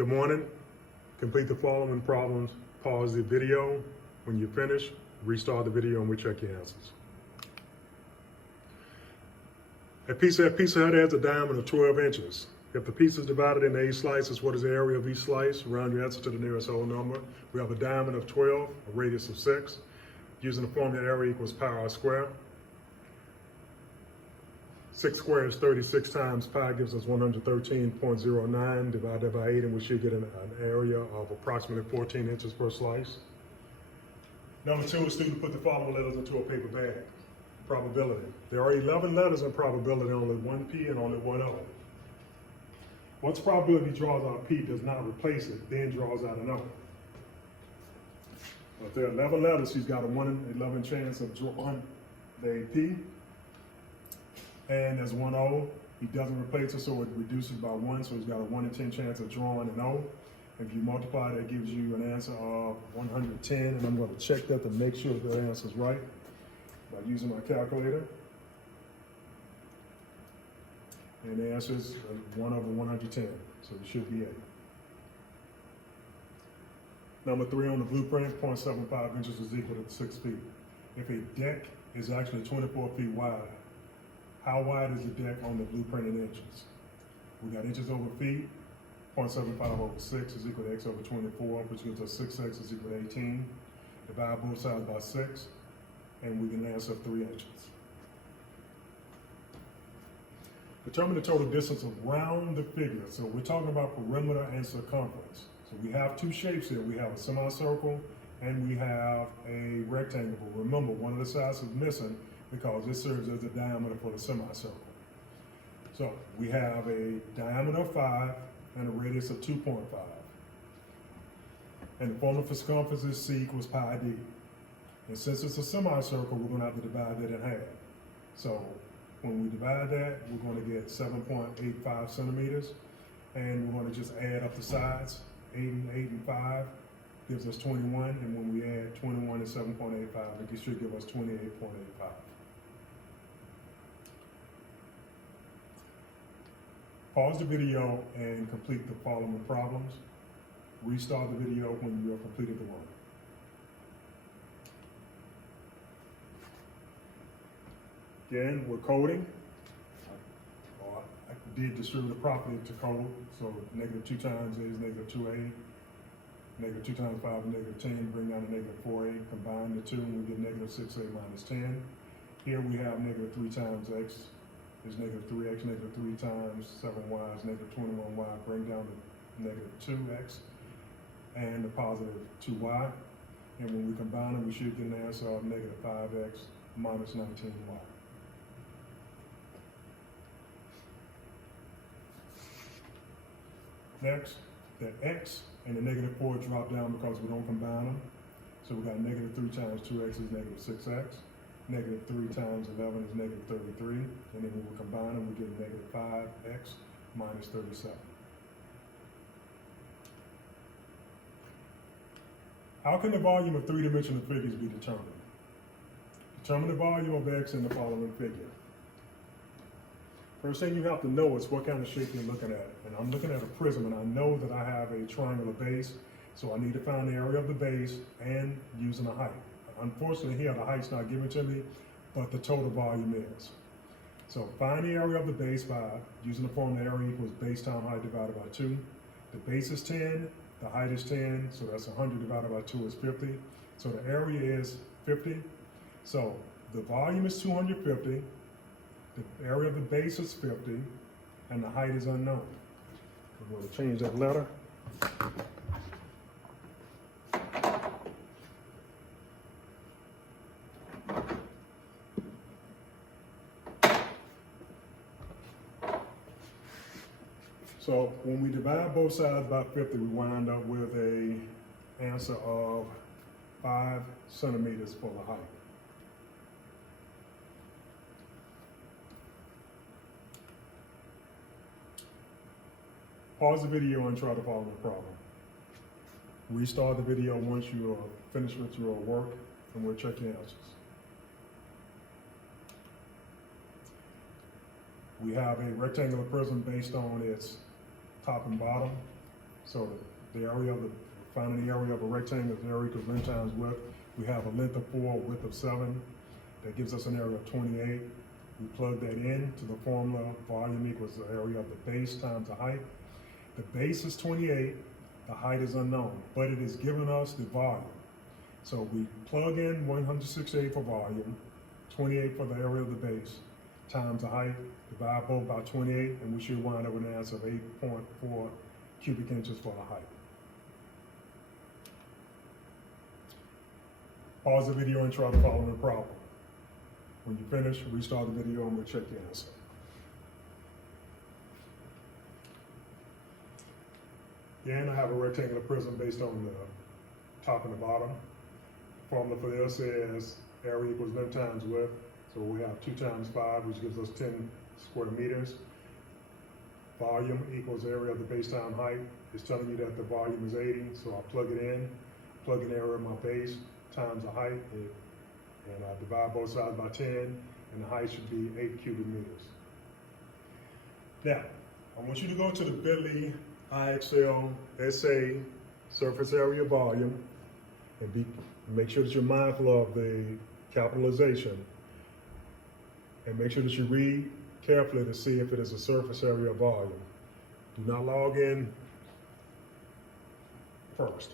Good morning. Complete the following problems. Pause the video. When you finish, restart the video and we check your answers. A pizza Hut has a diameter of 12 inches. If the pizza is divided into 8 slices, what is the area of each slice? Round your answer to the nearest whole number. We have a diameter of 12, a radius of 6. Using the formula area equals pi r squared. 6 squared is 36 times pi gives us 113.09. Divide that by 8 and we should get an area of approximately 14 inches per slice. Number 2, a student put the following letters into a paper bag. Probability. There are 11 letters in probability, only one P and only one O. Once probability draws out P, does not replace it, then draws out an O. If there are 11 letters, she's got a 1 in 11 chance of drawing the P. And there's one O, he doesn't replace it, so it reduces by 1, so he's got a 1 in 10 chance of drawing an O. If you multiply, that gives you an answer of 110, and I'm going to check that to make sure that answer is right by using my calculator. And the answer is 1 over 110, so it should be 8. Number 3 on the blueprint, 0.75 inches is equal to 6 feet. If a deck is actually 24 feet wide, how wide is the deck on the blueprint in inches? We got inches over feet. 0.75 over 6 is equal to x over 24, which gives us 6x is equal to 18. Divide both sides by 6, and we get an answer of 3 inches. Determine the total distance around the figure. So we're talking about perimeter and circumference. So we have two shapes here. We have a semicircle and we have a rectangle. But remember, one of the sides is missing because it serves as the diameter for the semicircle. So we have a diameter of 5 and a radius of 2.5. And the formula for circumference is C equals pi d. And since it's a semicircle, we're going to have to divide that in half. So when we divide that, we're going to get 7.85 centimeters. And we're going to just add up the sides. 8 and 5 gives us 21. And when we add 21 and 7.85, it should give us 28.85. Pause the video and complete the following problems. Restart the video when you have completed the one. Again, we're coding. I did distribute the property to code, so negative 2 times is negative 2a. Negative 2 times 5 is negative 10, bring down to negative 4a. Combine the two and we get negative 6a minus 10. Here we have negative 3 times x is negative 3x, negative 3 times 7y is negative 21y, bring down to negative 2x, and the positive 2y. And when we combine them, we should get an answer of negative 5x minus 19y. Next, that x and the negative 4 drop down because we don't combine them. So we got negative 3 times 2x is negative 6x. Negative 3 times 11 is negative 33. And then when we combine them, we get negative 5x minus 37. How can the volume of 3-dimensional figures be determined? Determine the volume of x in the following figure. First thing you have to know is what kind of shape you're looking at. And I'm looking at a prism, and I know that I have a triangular base, so I need to find the area of the base and using the height. Unfortunately here, the height's not given to me, but the total volume is. So find the area of the base by using the formula area equals base times height divided by 2. The base is 10, the height is 10, so that's 100 divided by 2 is 50. So the area is 50. So the volume is 250, the area of the base is 50, and the height is unknown. I'm going to change that letter. So when we divide both sides by 50, we wind up with an answer of 5 centimeters for the height. Pause the video and try to follow the problem. Restart the video once you are finished with your work, and we'll check your answers. We have a rectangular prism based on its top and bottom. So the area of finding the area of a rectangle is area equals length times width. We have a length of 4, width of 7. That gives us an area of 28. We plug that in to the formula, volume equals the area of the base times the height. The base is 28, the height is unknown, but it is giving us the volume. So we plug in 168 for volume, 28 for the area of the base, times the height, divide both by 28, and we should wind up with an answer of 8.4 cubic inches for the height. Pause the video and try to follow the problem. When you finish, restart the video and we'll check the answer. Again, I have a rectangular prism based on the top and the bottom. Formula for this is area equals length times width. So we have 2 times 5, which gives us 10 square meters. Volume equals area of the base times height. It's telling you that the volume is 80, so I plug it in, plug in area of my base times the height, and I divide both sides by 10, and the height should be 8 cubic meters. Now, I want you to go to the bit.ly IXL SA surface area volume and make sure that you're mindful of the capitalization, and make sure that you read carefully to see if it is a surface area volume. Do not log in first.